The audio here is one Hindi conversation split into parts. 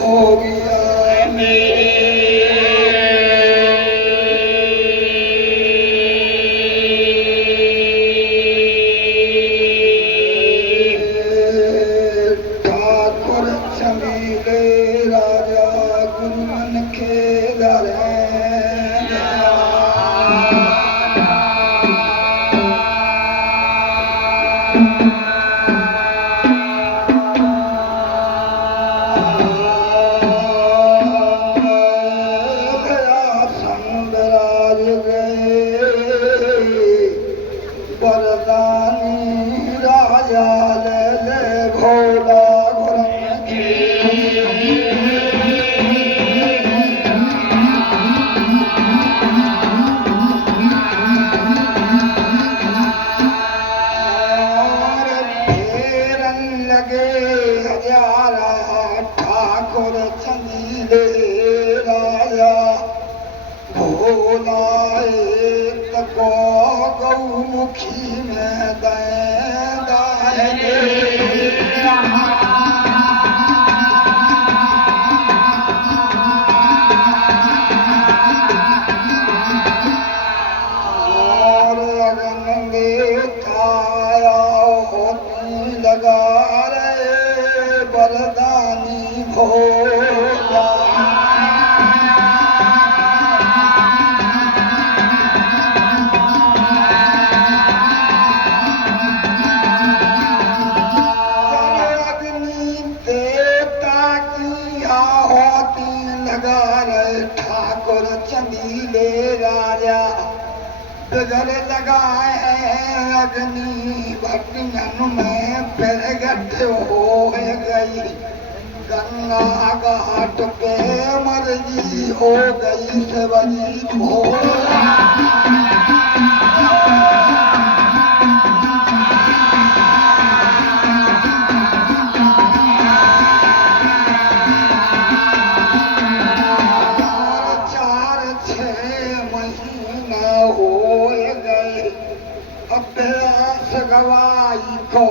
हो गया ठाकुर चंदीले राजा गुरुमन खेल बरदानी राजा ले भोला फेरन लगे हजारा ठाकुर चंदीले राजा भोला को गौमुखी में दाए और अगन देखाया होती लगा रे बरदानी भोला ठाकुर चंदीले राजा बिगड़ लगाए अग्नि भट्टियन में प्रगट हो गई गंगा घाट पे मर्जी हो गई सबरी भोला अभ्यास गवाई को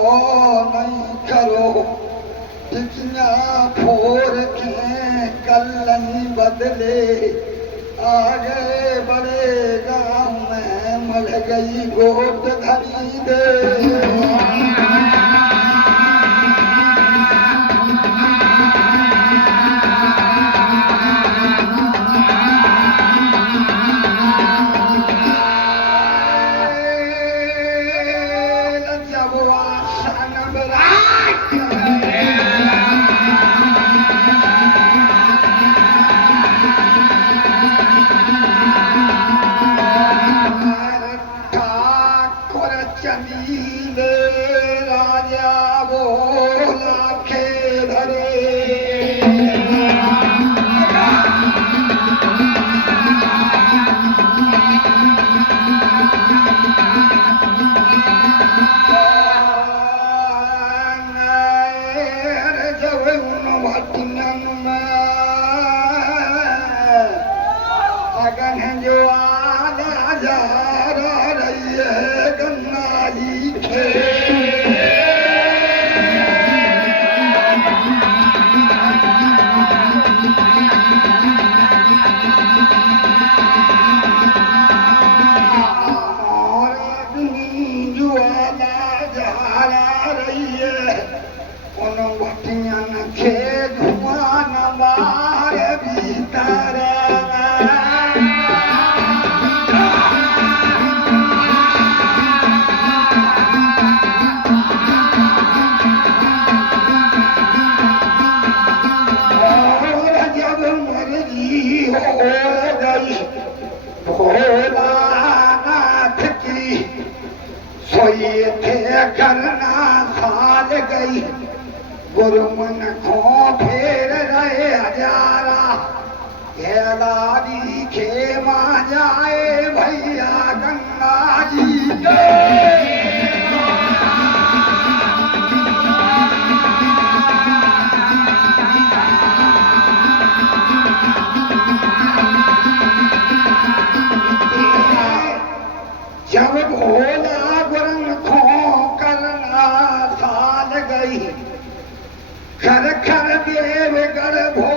नहीं करो टिकिया फोर के कल नहीं बदले आगे बड़े गांव में मर गई गोट धरी दे चंदीले राजा भोला के धरे जब उन भट्टियन में अगन जो आला जा रही है गंगा जी और अग्नि ज्वाला जा रही है उन भट्टियन के धुआं न बाहर भीतर भोलानाथ की सोई थे करना साल गई गुरुमन को फेर रहे हजारा लारी खेमा जाए भैया गंगा जी जब भोला गुरन खो करना साल गई खर खर देव गढ़ भो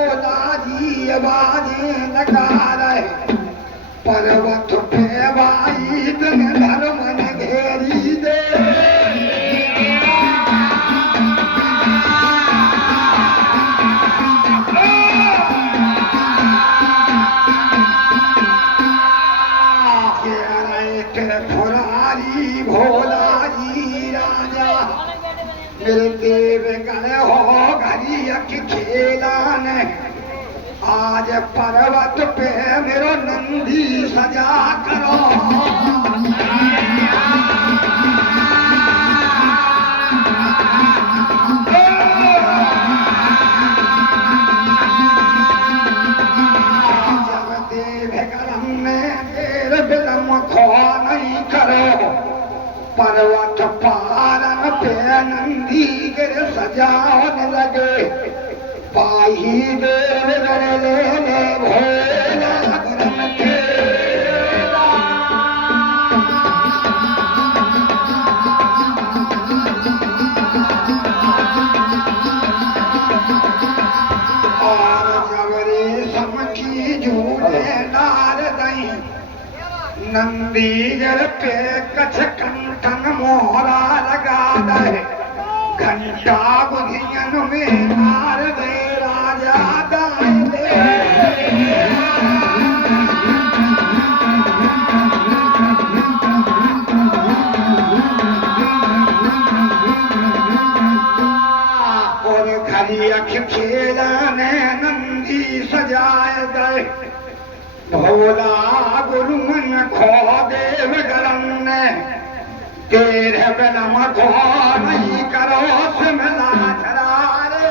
आज पर्वत पे मेरो नंदी सजा करो। जब देव करम में देर विलम खो नहीं करो, पर्वत पारन पे नंदी गिर सजाने लगे। पाही देव ले भोला गुरम तेरा। और जब रेशम की झूले डाल दई, नंदी गिर पे कछ कंठन मोहरा लगा दे। घंटा बुधियन में मार दे राजा दाए दे। और घड़ी अख खेलाने नंदी सजाए गए। भोला गुरु मन खो देव गरम ने, तेरे बिलम खो नहीं करो सिमला छरारे।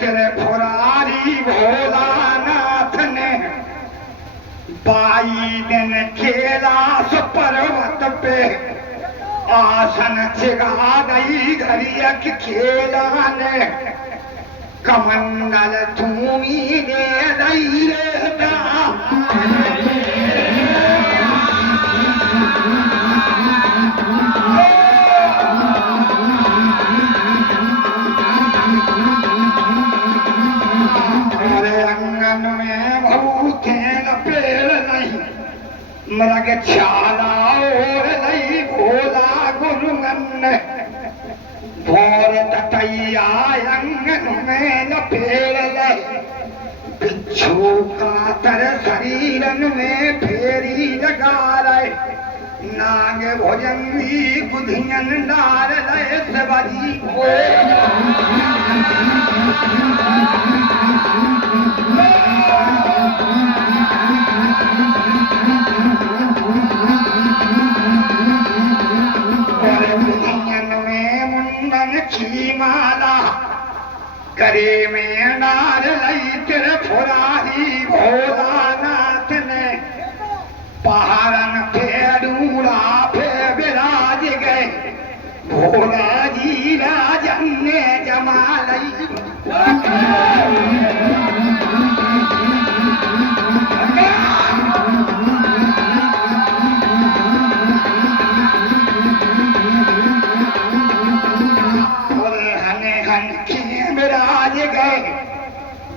तेरे फुरारी भोलानाथ ने 22 दिन खेला सो पर्वत पे। आसन चिगा गई घड़िया की खेलाने, कमंडल धूमी दे दई रहता। मेरे अंगन में भूखे न पेड़ नहीं, मृग छाला और नहीं भोला गुरुमन। भोर ततैया अंगन में न पेड़ ले, बिच्छू कातर शरीरन में फेरी लगा रहे। नाग भोजंगी बुधियन डार रहे सबरी की माला करे में नार लई तेरे फुरारी भोलानाथ ने। पहाड़न पे डूड़ा पे विराज गए, भोला जी राजन ने जमा लई।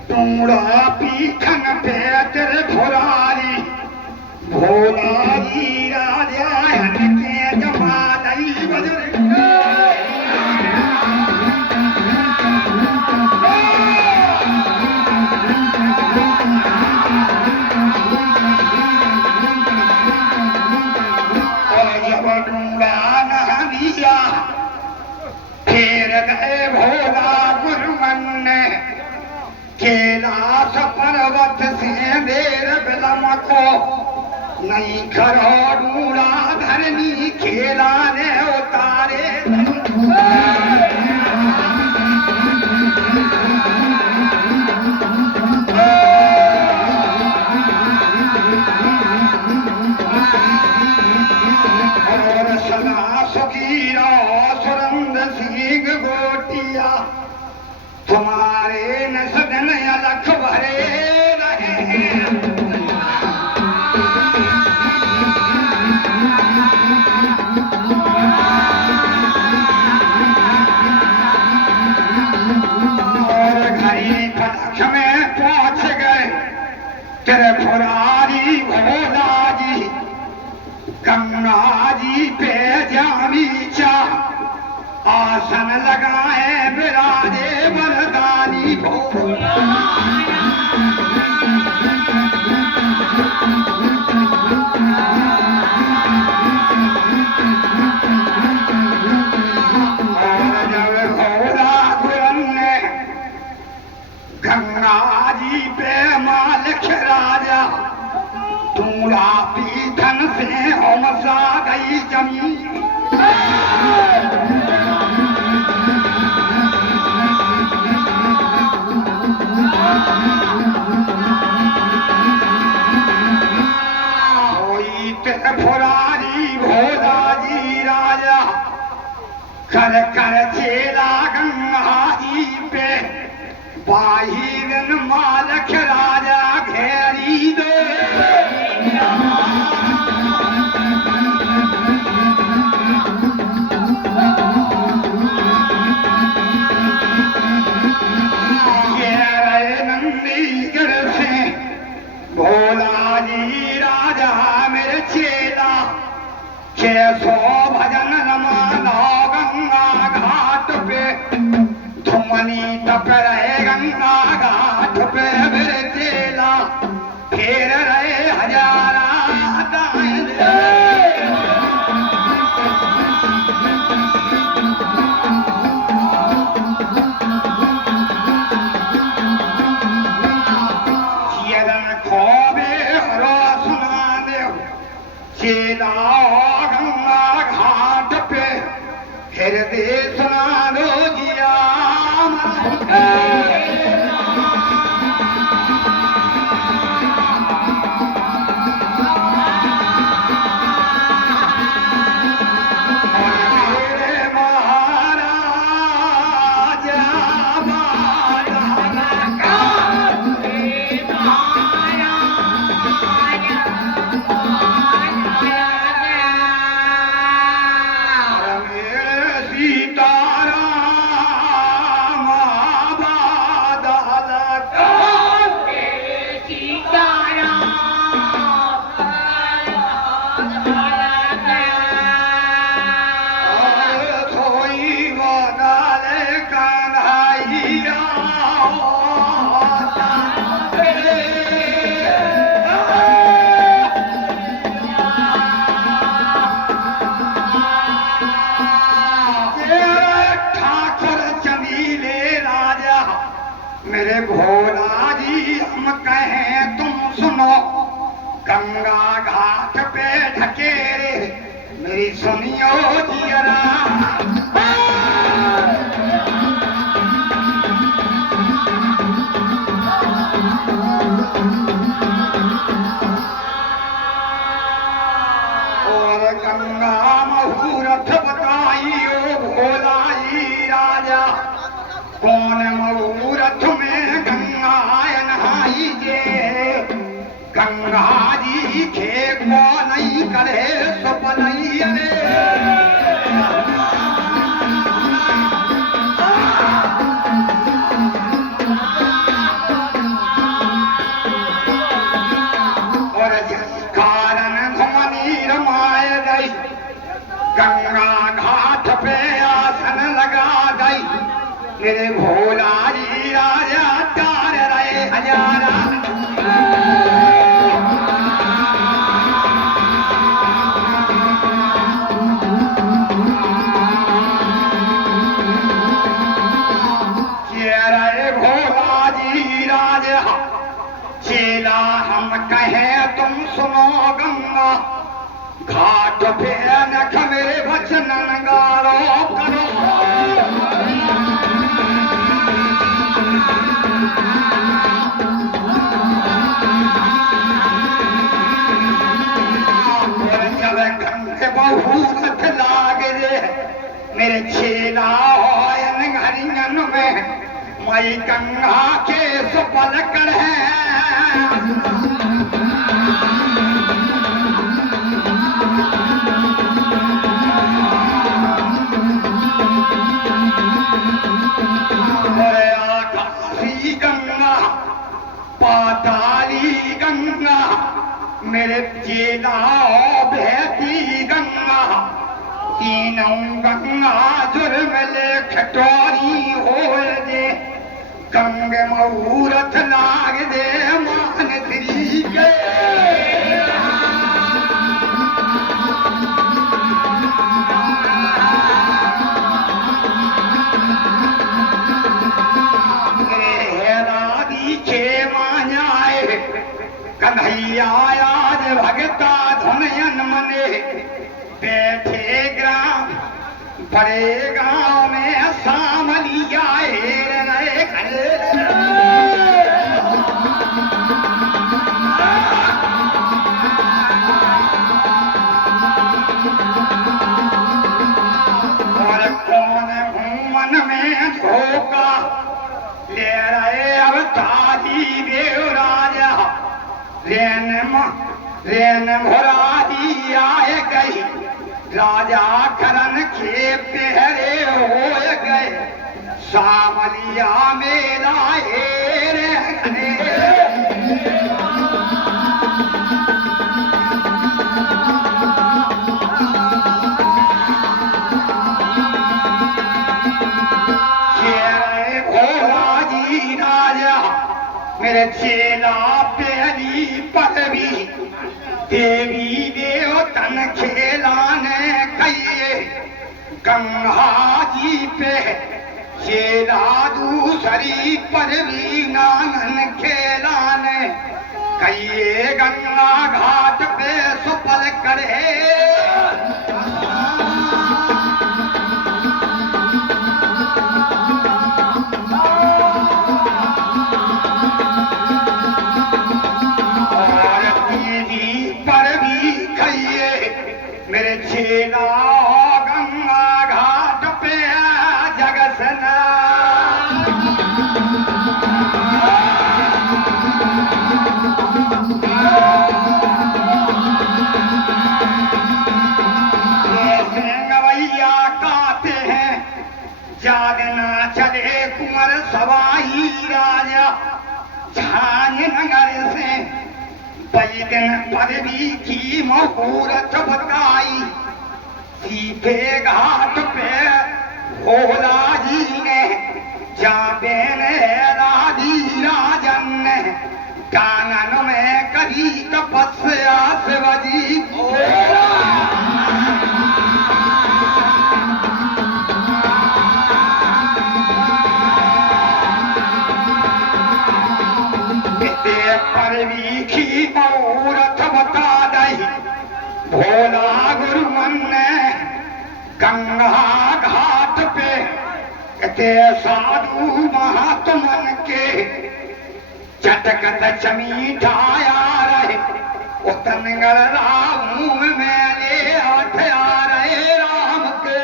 टूड़ा पीखन पे तेरे फुरारी भोला जी राजा के जमा नहीं बजर। और जब टूड़ा नहा दिया फिर गए भोला गुरुमन ने। कैलाश पर्वत से देर बिलम को नहीं करो डूड़ा धरनी खेला ने उतारे। और सदा सुखी रहो सुरंद सिंह गोटिया, तुम्हारे न सदन अलख भरे रहे हैं। और घड़ी पलख में पहुंच गए तेरे फुरारी भोला जी। गंगा जी पे जामी चा आसन लगाए विराजे मर्दानी भोला। मजा गई जमी फुरारी भोला जी राजा कर कर चेला गंगा जी पे बाहिरन मालक राजा घेरी दो ये नंदीगढ़ से भोला जी राजा मेरे चेला 600 भजन रमाना गंगा घाट पे धुमनी तप रहे गंगा घाट पे मेरे चेला फेर रहे हजारा चेला गंगा घाट पे हृदय सुना दो जिया मेरे भोला जी हम कहें तुम सुनो गंगा घाट पे ढकेरे मेरी सुनियो जियरा और गंगा मुहूर्त बताइयो भोला जी राजा कौन मुहूर्त में गंगा नहाई जे गंगा जी के को नहीं करे सपनई रे और जिस कारण धुमनी रमाए गई गंगा घाट पे आसन लगा गई मेरे भोला जी राजा तार रहे हजारा रहे भोला जी राजा चेला हम कहें तुम सुनो गंगा घाट पे नख मेरे वचन गारो करो बहुत लाग रे मेरे चेला होयन घरियन में मई गंगा के सुपल कर आकाशी गंगा पाताली गंगा मेरे चेला बहती गंगा तीनों गंगा जुर्म ले खटोरी हो दे गंग मुहूर्त लाग दे मान श्री के कन्हैया आज भगता धुनयन मने बैठे ग्राम बड़े गांव में सामलिया हेर रहे खड़े और कौन मन में धोखा ले रहे अवतारी देव राजा रेन भरादी आए गई राजा करण के पहरे हो गए सामलिया मेरा हेरे भोला जी राजा मेरे चेला पहली पदवी देवी देवतन खेलाने कहिए गंगा जी पे चेला दूसरी पदवी नानन खेलाने कहिए गंगा घाट पे सुपल करे मेरे चेला गंगा घाट पे जगसना गवैया गाते हैं जागना चले कुंवर सवाई राजा झांझ नगर से बैगन पदवी की मुहूर्त बताई सीधे घाट पे भोला जी ने जाबेन राधी राजन ने कानन में कही तपस्या शिवजी परवी की मुहूर्त बता दई भोला गुरु मन ने गंगा घाट पे कहते साधु महात्मन के चटकत चमीठाया रहे उतनगर राम में ले आठया रहे राम के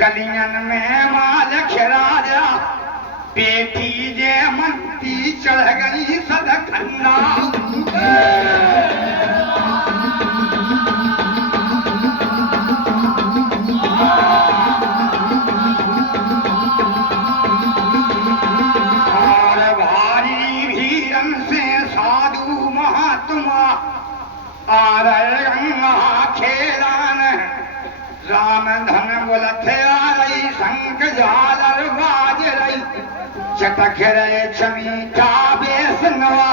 गलियन में मालख राजा बेटी जे मंती चढ़ गई सदखन्ना और भारी भीरन से साधु महात्मा आ रहे गंगा खेलान राम धन बोलत आ रही शंख झालर बाज रही चटक रहे चमीठा बेसनवा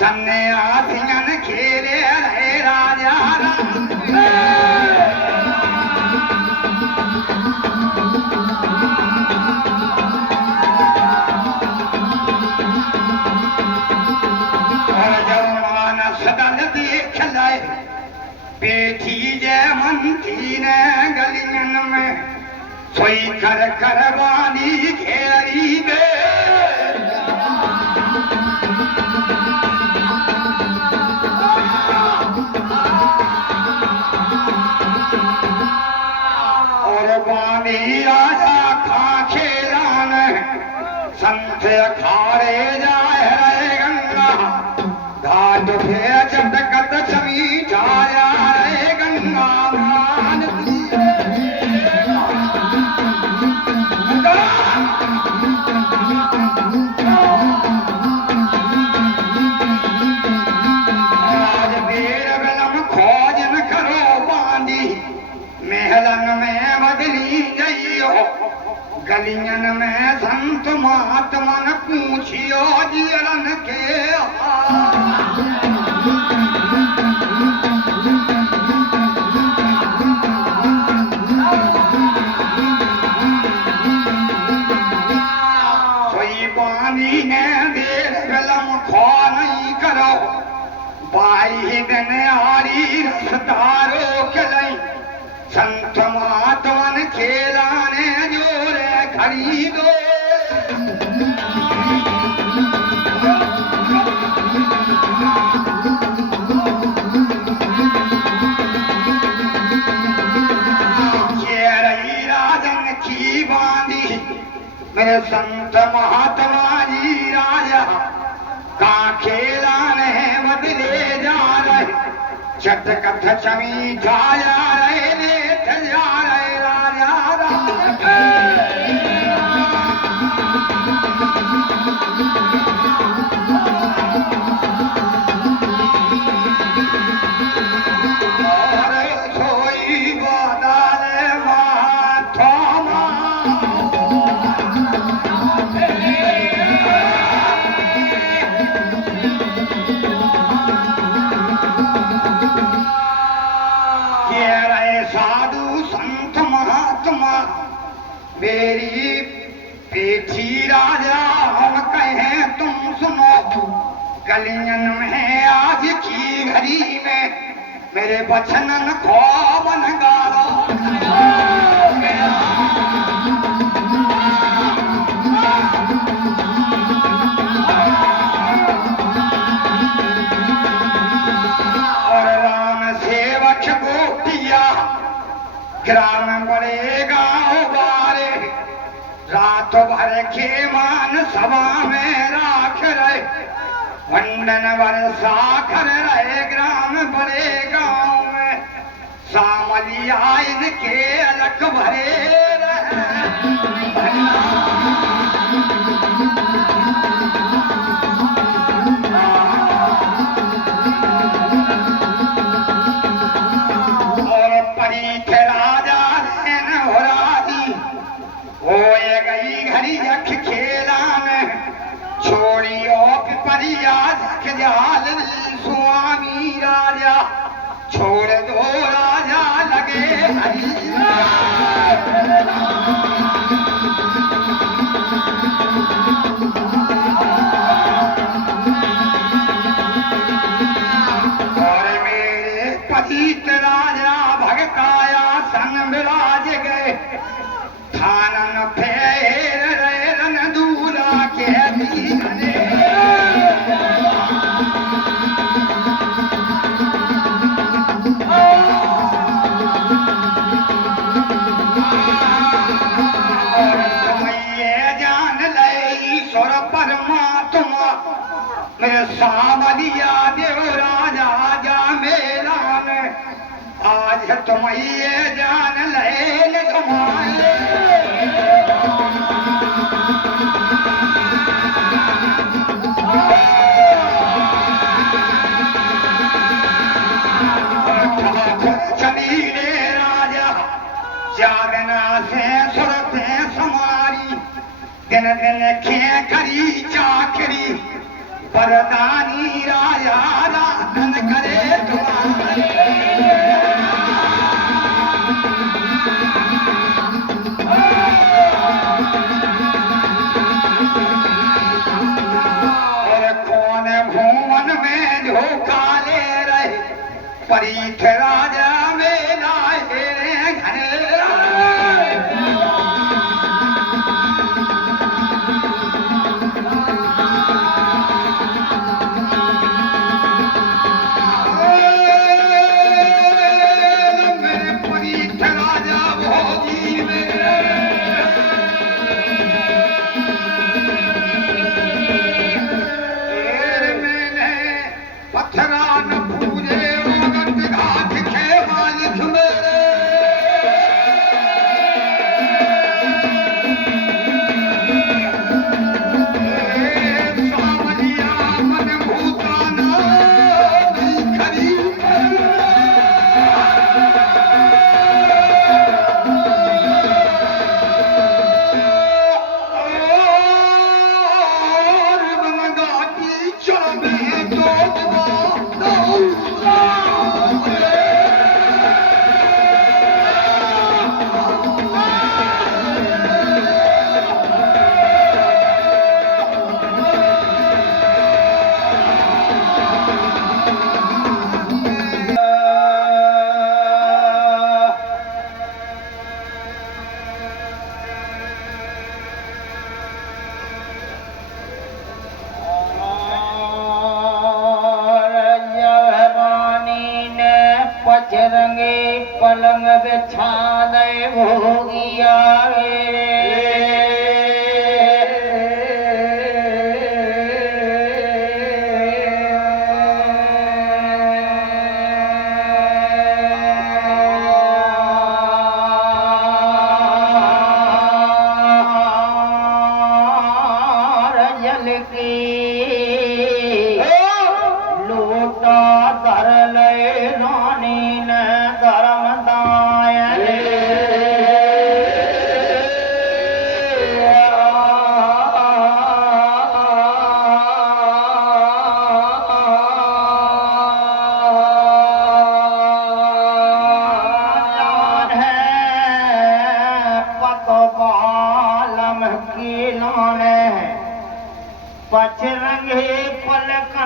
सन्ने आसियन खेले रहे राजा और जब मानस दल देख लाए बेटी जय मंत्री ने गलियन में सोई कर करवानी घेरी दे और वानी राजा खा खेलान संत खारे जाए रहे गंगा घाट पे चटकत छवि छाया रहे गंगा मान आज बेर बलम खोजन करो बांधी महलन में बदली गई हो गलियन में संत महात्मन पूछियो जियरन के मेरे संत महात्मा जी राजा का खेला ने बदले जा रहे चट कथ चमी जा रहे लेट जा रहे राजा मेरी पेठी राजा हम कहें तुम सुनो कलियन में आज की घड़ी में मेरे बचनन को बन गालो और राम सेवक गोटिया ग्राम बड़े गाँव बारे रात भर के मान सभा में राख रहे वंदन वर्षा कर रहे ग्राम बड़े गाँव में सामलिया इनके अलग भरे और परीथ राजा ने होरादी होए गई घड़ी अख खेला में छोड़ियो पिपरिया जख जाल स्वामी राजा छोड़ दो राजा लगे हरी और मेरे पतित राजा भगताया संग विराज गए थानन फेर रे रन दूला के दीने और तुम्हें जान ले ईश्वर परमात्मा मेरे सामलिया देव राजा जा मेरा ने आज तुम्हें जान ले तुम्हारे चली रे राजा जागना से सुरते समारी दिन दिन खे करी चाकरी परदानी राजा राधन करे तुम्हारे परीथ राजा मेला हेरे घरे मेरे परीथ राजा भोजी मेरे मैंने पत्थरा न पूजे पचरंगे पलंग बिछा दे भोगिया रे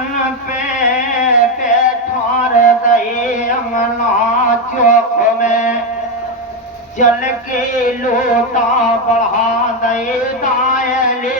तन पे ठार दे अंगना चौक में जल के लोटा बढ़ा दे दायले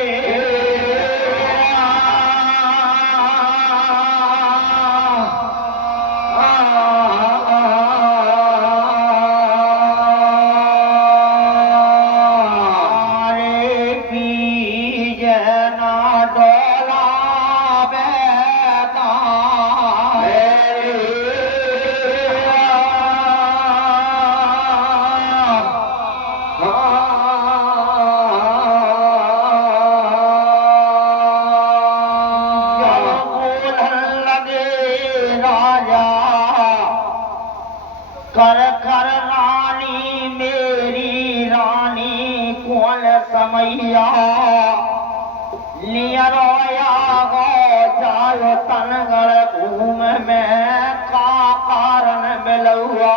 कर कर रानी मेरी रानी कौन समैया लियरोया गो जायो तनगढ़ घूम में का कारण मिलुआ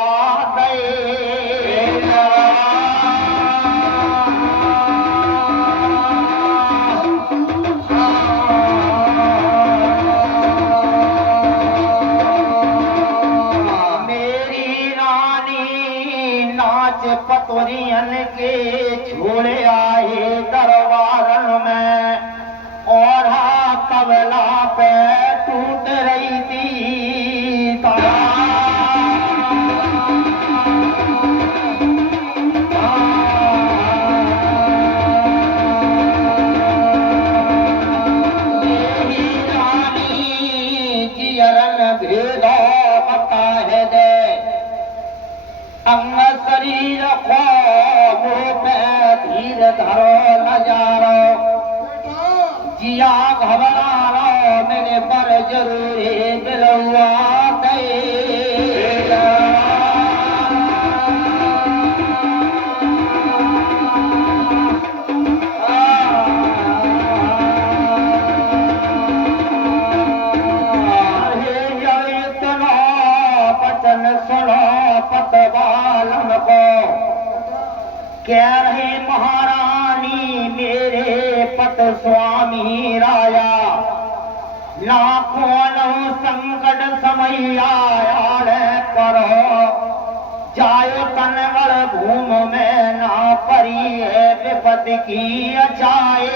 पतोरियन के छोड़े आए दरबारन में और कबला पे टूट रही थी मेरी रानी जियरन भेदो पता है दे अंग शरीर को धीर धरो नजारो जिया घबरारो मेरे पर जरूरी मिलुआ कह रहे महारानी मेरे पत स्वामी राया लाखों संकट समैया करो जायो तनगढ़ भूम में ना परी है विपद की अचाए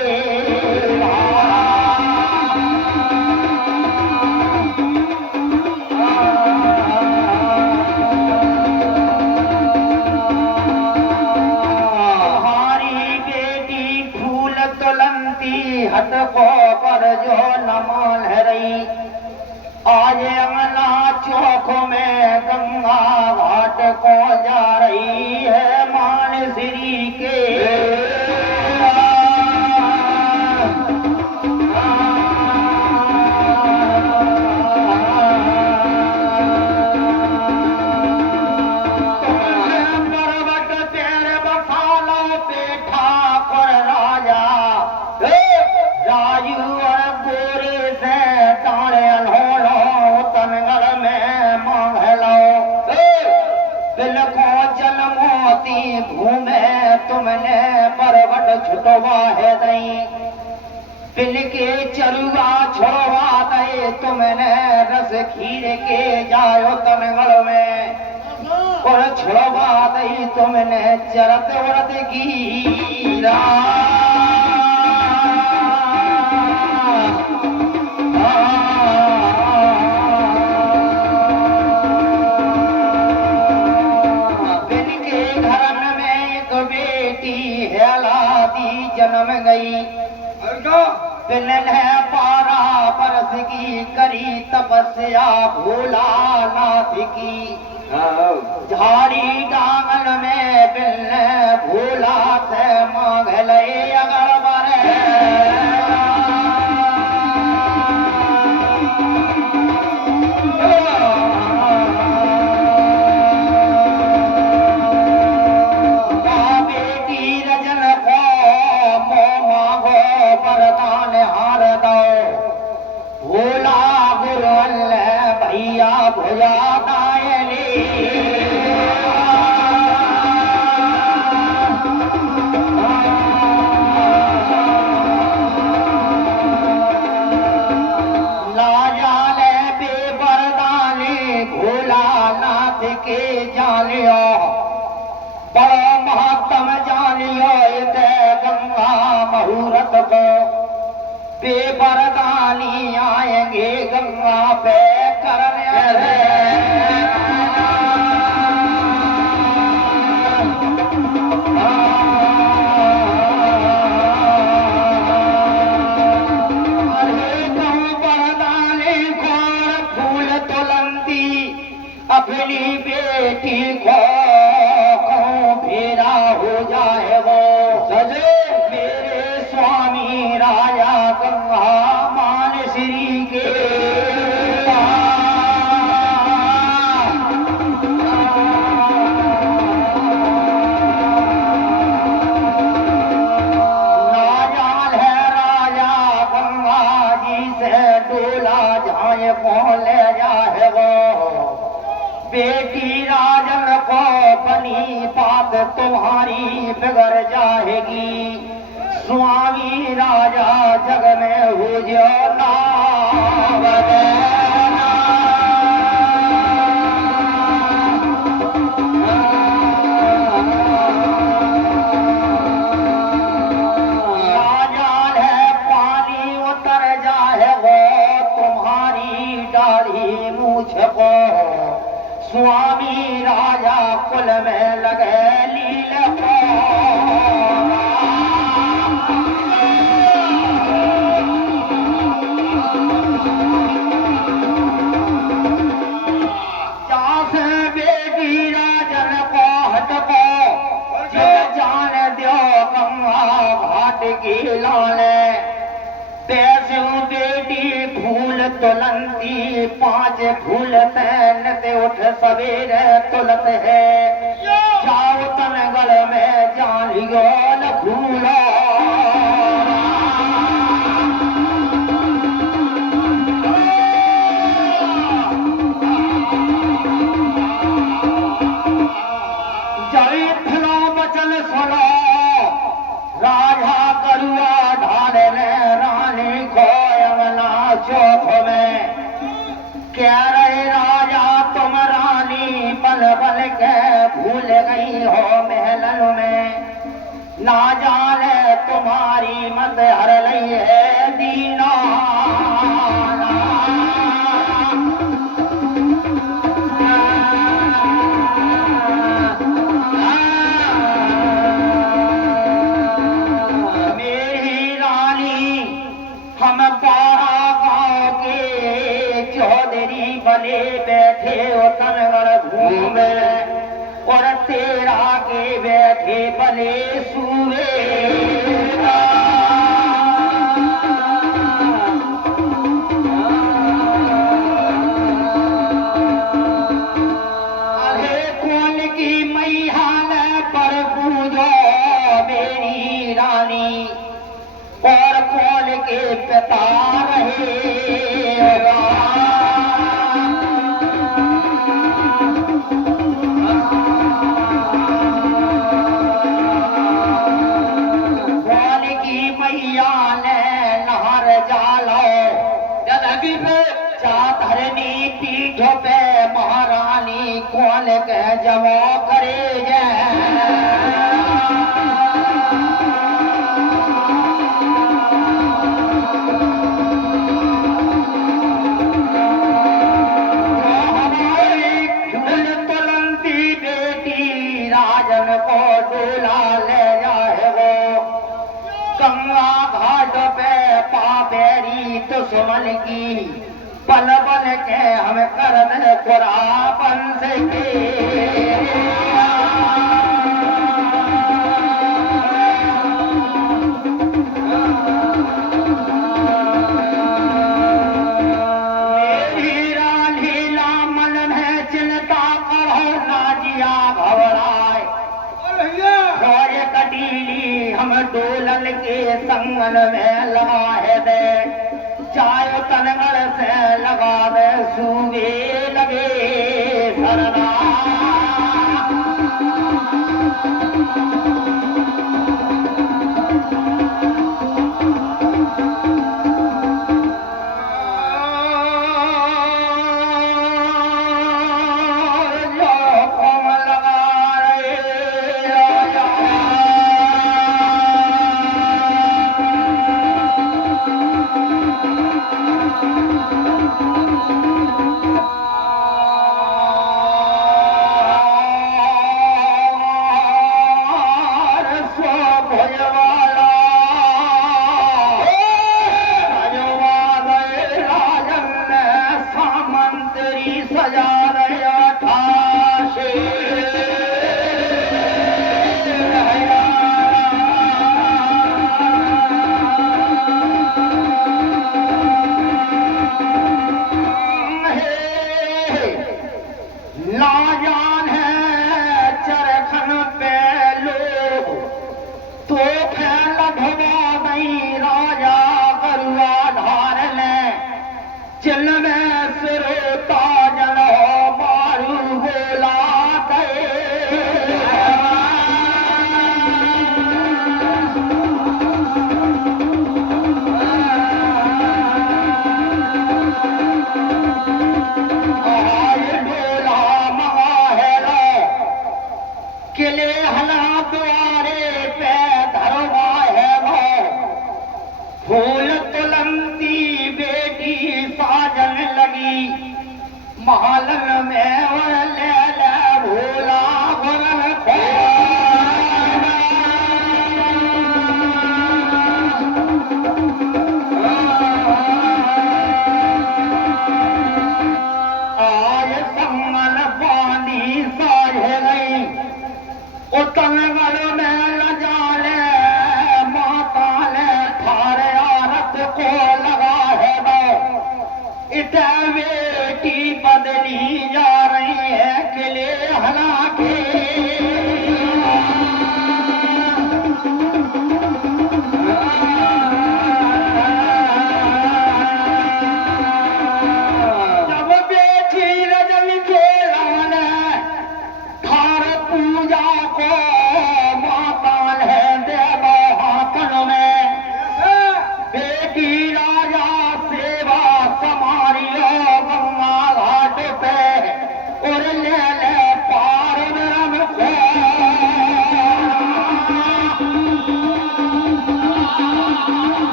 हट को पर जो न मान रही आज अंगना चौक में गंगा घाट को जा रही है मान श्री के पर्वत तेरे बसालो पे ठाकुर राजा राजू और गोरे से तारे अनहोलो तनगढ़ में मांगलो बिलखो जल मोती घूमे तुमने पर्वत छुटवा है दई बिल के चरुआ छोड़वा दे तुमने रस खीर के जायो तनगढ़ में और छोड़वा दई तुमने चरत व्रत गिरा जन्म गई पिलन है 12 बरस की करी तपस्या भोला नाथ की झाड़ी डांगन में बिल भोला से मांग ले अगर बरे भैया भैया दायली के जानियो बड़ा महात्म जानियो इते गंगा मुहूर्त को बेबरदानी आएंगे गंगा पे करने अपनी बेटी को फेरा हो जाए वो सजे मेरे स्वामी राजा गंगा मान श्री के नाजाल है राजा गंगा जी से डोला जाए कौन ले जाए वो बेटी राजन को बनी बात तुम्हारी बिगड़ जाएगी स्वामी राजा जग में हो जाना राजान है पानी उतर जाए वो तुम्हारी डाली मूछ को स्वामी राजा कुल में लगे लील चास बेटी राजन को हटको जे जान दो गंगा घाट की लाने पैसे बेटी फूल तुलंती 5 फूल तैनते उठ सवेरे तुलत है जाओ तनगल में जान लियो न भूलो जय थलो बचन सुनो राजा करुआ ढाले रानी को यमुना चौक में कह रहे राजा तुम रानी बल बल के भूल गई हो महलन में ना जाने तुम्हारी मत हर लई है दीना बने बैठे तनगढ़ घूमे और तेरा के बैठे बने सूरे अरे कौन की मैहान पर पूजो मेरी रानी और कौन के पिता रहेगा पीठ पे महारानी कौन के जवा करे फूल तुलंती बेटी राजन को डोला ले जाए वो गंगा घाट पे पापेरी दुश्मन की पल बन के हम करन कुरापन से मेरी रानी मन में चिंता करो नाजिया घबराए और कटीली हम डोलन के संगन में लगाए दे चाय तनगढ़ से लगा दे सूबे लगे सरना ना जान है चरखन पे लो तो फैल भवा नहीं राजा करुआ धार ले चिल में सिरोता जन मारू बोला किले हला द्वारे पे धरवा है वो फूल तुलंती बेटी साजन लगी महलन में और ले ले भोला भरन आज सम्मन बांधी साझे गई उतनगढ़ में न जाने माता ने थारे आरत को लगा है वो इतना बेटी बदली जा रही है किले हला के जब बेटी रजल के लाने थार पूजा को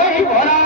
गई घोड़ा